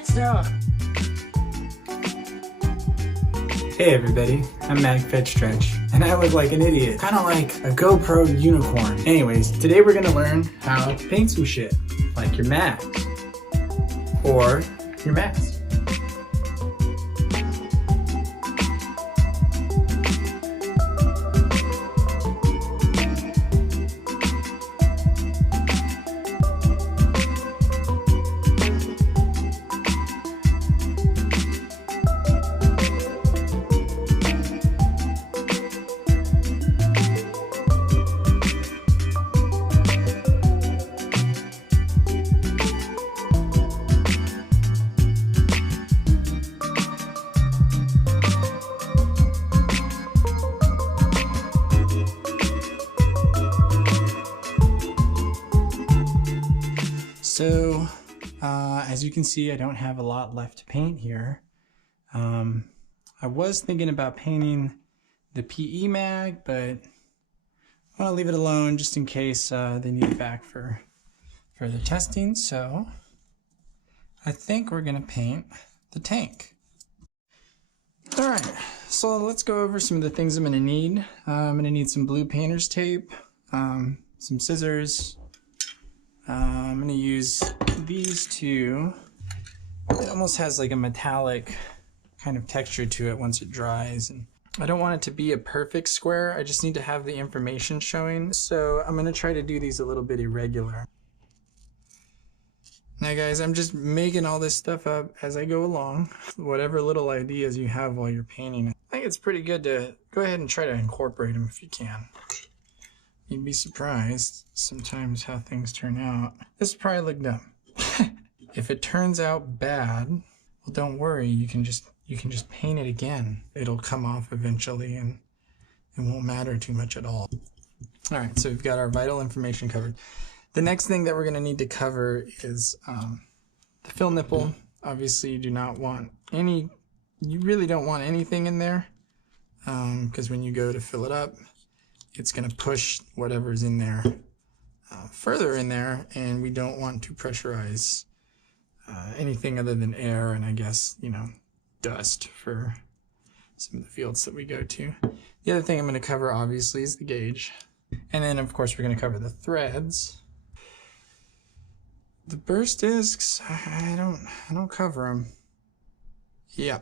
pizza! Hey everybody, I'm Magfed Stretch, and I look like an idiot, kind of like a GoPro unicorn. Anyways, today we're gonna learn how to paint some shit, like your mags, or your mask. So, as you can see, I don't have a lot left to paint here. I was thinking about painting the PE mag, but I want to leave it alone just in case they need it back for further testing. So, I think we're going to paint the tank. Alright, so let's go over some of the things I'm going to need. I'm going to need some blue painter's tape, some scissors. I'm going to use these two. It almost has like a metallic kind of texture to it once it dries. And I don't want it to be a perfect square. I just need to have the information showing. So I'm going to try to do these a little bit irregular. Now guys, I'm just making all this stuff up as I go along. Whatever little ideas you have while you're painting. I think it's pretty good to go ahead and try to incorporate them if you can. You'd be surprised sometimes how things turn out. This probably look dumb. If it turns out bad, well, don't worry. You can just paint it again. It'll come off eventually, and it won't matter too much at all. All right, so we've got our vital information covered. The next thing that we're going to need to cover is the fill nipple. Obviously, you do not want any. You really don't want anything in there, because when you go to fill it up, it's going to push whatever's in there further in there, and we don't want to pressurize anything other than air and I guess, you know, dust for some of the fields that we go to. The other thing I'm going to cover obviously is the gauge, and then of course we're going to cover the threads. The burst discs, I don't cover them. Yeah,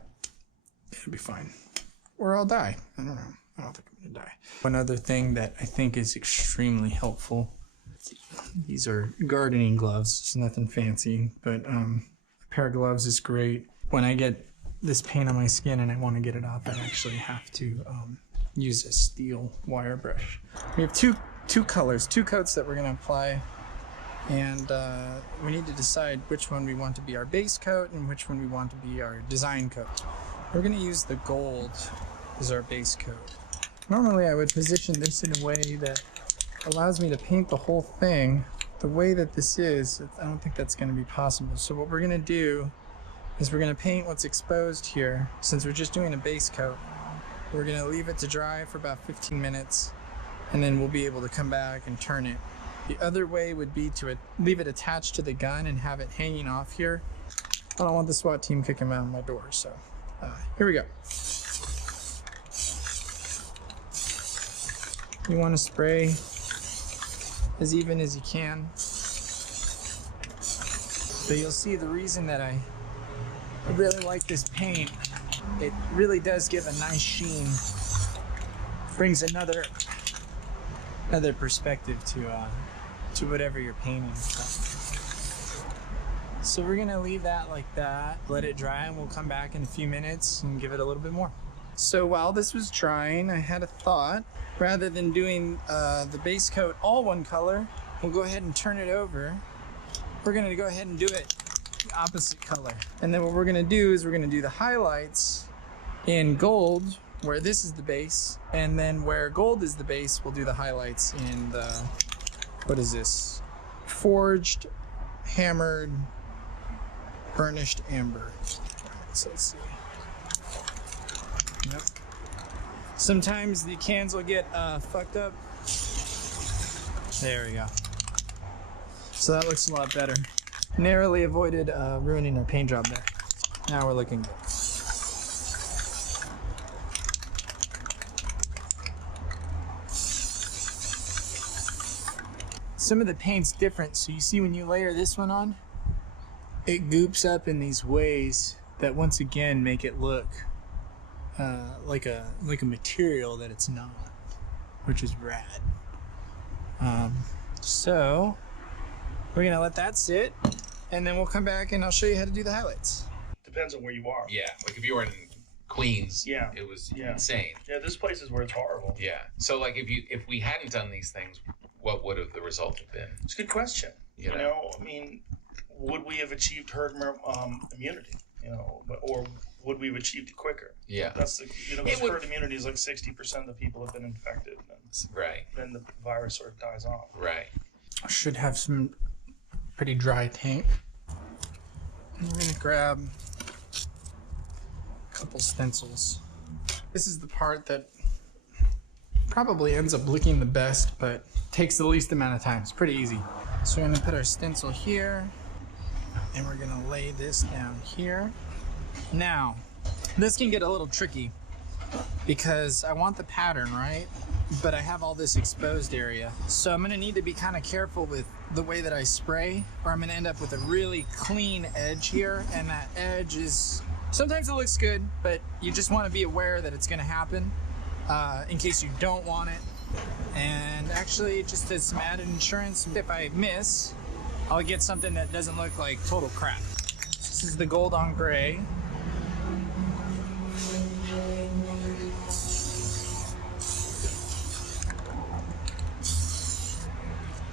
it'll be fine, or I'll die. I don't know. I don't think I'm gonna die. One other thing that I think is extremely helpful, these are gardening gloves. It's nothing fancy, but a pair of gloves is great. When I get this paint on my skin and I want to get it off, I actually have to use a steel wire brush. We have two colors, two coats that we're gonna apply, and we need to decide which one we want to be our base coat and which one we want to be our design coat. We're gonna use the gold as our base coat. Normally I would position this in a way that allows me to paint the whole thing. The way that this is, I don't think that's going to be possible. So what we're going to do is we're going to paint what's exposed here. Since we're just doing a base coat, we're going to leave it to dry for about 15 minutes, and then we'll be able to come back and turn it. The other way would be to leave it attached to the gun and have it hanging off here. I don't want the SWAT team kicking around my door, so here we go. You want to spray as even as you can. But you'll see the reason that I really like this paint, it really does give a nice sheen. Brings another perspective to whatever you're painting. So we're gonna leave that like that, let it dry, and we'll come back in a few minutes and give it a little bit more. So while this was drying, I had a thought. Rather than doing the base coat all one color, we'll go ahead and turn it over. We're gonna go ahead and do it the opposite color. And then what we're gonna do is we're gonna do the highlights in gold, where this is the base, and then where gold is the base, we'll do the highlights in the, what is this? Forged, hammered, burnished amber. So let's see. Yep. Sometimes the cans will get fucked up. There we go. So that looks a lot better. Narrowly avoided ruining our paint job there. Now we're looking good. Some of the paint's different, so you see when you layer this one on, it goops up in these ways that once again make it look like a material that it's not, which is rad. So we're gonna let that sit, and then we'll come back and I'll show you how to do the highlights. Depends on where you are. Yeah, like if you were in Queens, Yeah, it was insane. Yeah, this place is where it's horrible. Yeah. So like if we hadn't done these things, what would have the result have been? It's a good question. You You know? know, I mean, would we have achieved herd immunity? You know, or would we have achieved it quicker? Yeah. That's the herd immunity is like 60% of the people have been infected, and Right. then the virus sort of dies off. Right. I should have some pretty dry tape. I'm gonna grab a couple stencils. This is the part that probably ends up looking the best, but takes the least amount of time. It's pretty easy. So we're gonna put our stencil here, and we're gonna lay this down here. Now, this can get a little tricky because I want the pattern, right? But I have all this exposed area. So I'm gonna need to be kind of careful with the way that I spray, or I'm gonna end up with a really clean edge here, and that edge is, sometimes it looks good, but you just wanna be aware that it's gonna happen in case you don't want it. And actually, just as some added insurance, if I miss, I'll get something that doesn't look like total crap. This is the gold on gray.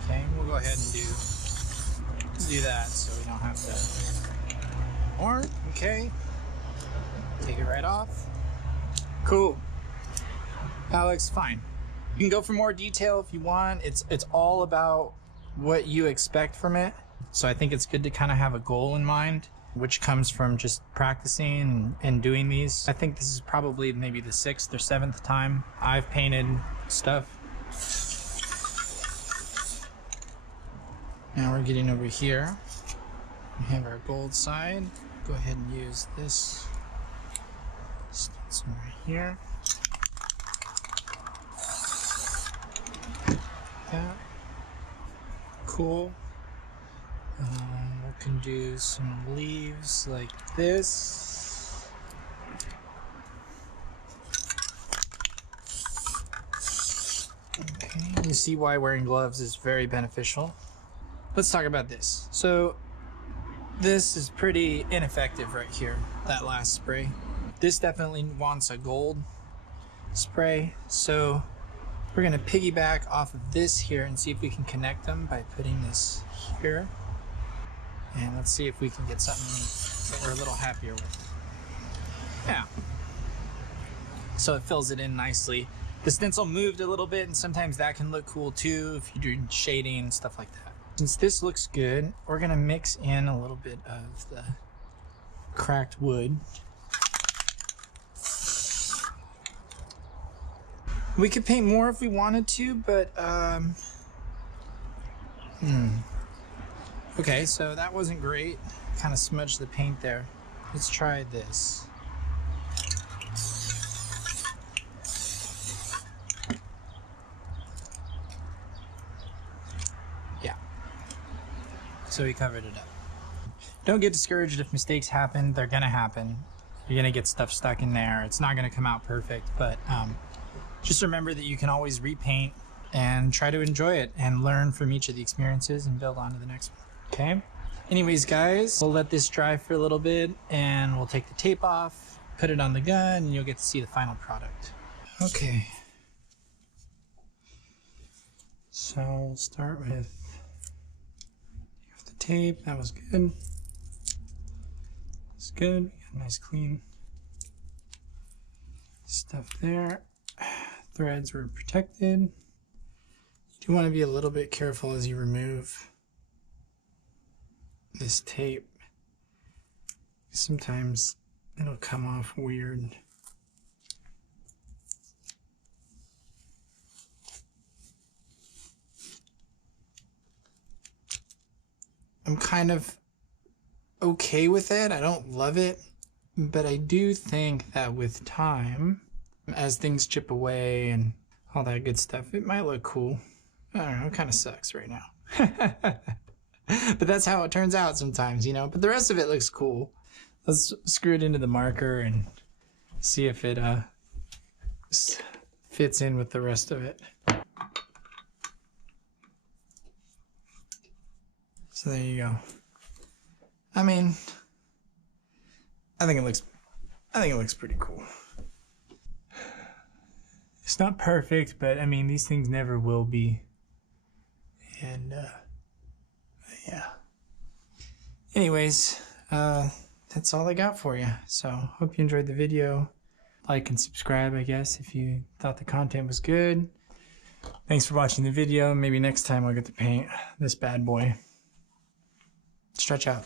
Okay, we'll go ahead and do that so we don't have to more. Okay, take it right off. Cool. That looks fine. You can go for more detail if you want. It's all about what you expect from it. So I think it's good to kind of have a goal in mind, which comes from just practicing and doing these. I think this is probably maybe the 6th or 7th time I've painted stuff. Now we're getting over here. We have our gold side. Go ahead and use this stencil right here. That. Cool. We can do some leaves like this. Okay, you see why wearing gloves is very beneficial. Let's talk about this. So this is pretty ineffective right here, that last spray. This definitely wants a gold spray. So we're gonna piggyback off of this here and see if we can connect them by putting this here. And let's see if we can get something that we're a little happier with. Yeah. So it fills it in nicely. The stencil moved a little bit, and sometimes that can look cool too if you're doing shading and stuff like that. Since this looks good, we're gonna mix in a little bit of the cracked wood. We could paint more if we wanted to, but okay, so that wasn't great. Kind of smudged the paint there. Let's try this. Yeah. So we covered it up. Don't get discouraged if mistakes happen. They're gonna happen. You're gonna get stuff stuck in there. It's not gonna come out perfect, but just remember that you can always repaint and try to enjoy it and learn from each of the experiences and build on to the next one. Okay? Anyways, guys, we'll let this dry for a little bit and we'll take the tape off, put it on the gun, and you'll get to see the final product. Okay. So we'll start with the tape. That was good. It's good. We got nice clean stuff there. Threads were protected. You do want to be a little bit careful as you remove this tape. Sometimes it'll come off weird. I'm kind of okay with it. I don't love it, but I do think that with time, as things chip away and all that good stuff, it might look cool. I don't know, it kind of sucks right now. But that's how it turns out sometimes, you know. But the rest of it looks cool. Let's screw it into the marker and see if it fits in with the rest of it. So there you go. I mean, I think it looks pretty cool. It's not perfect, but I mean, these things never will be. And yeah. Anyways, that's all I got for you. So hope you enjoyed the video. Like and subscribe, I guess, if you thought the content was good. Thanks for watching the video. Maybe next time I'll get to paint this bad boy. Stretch out.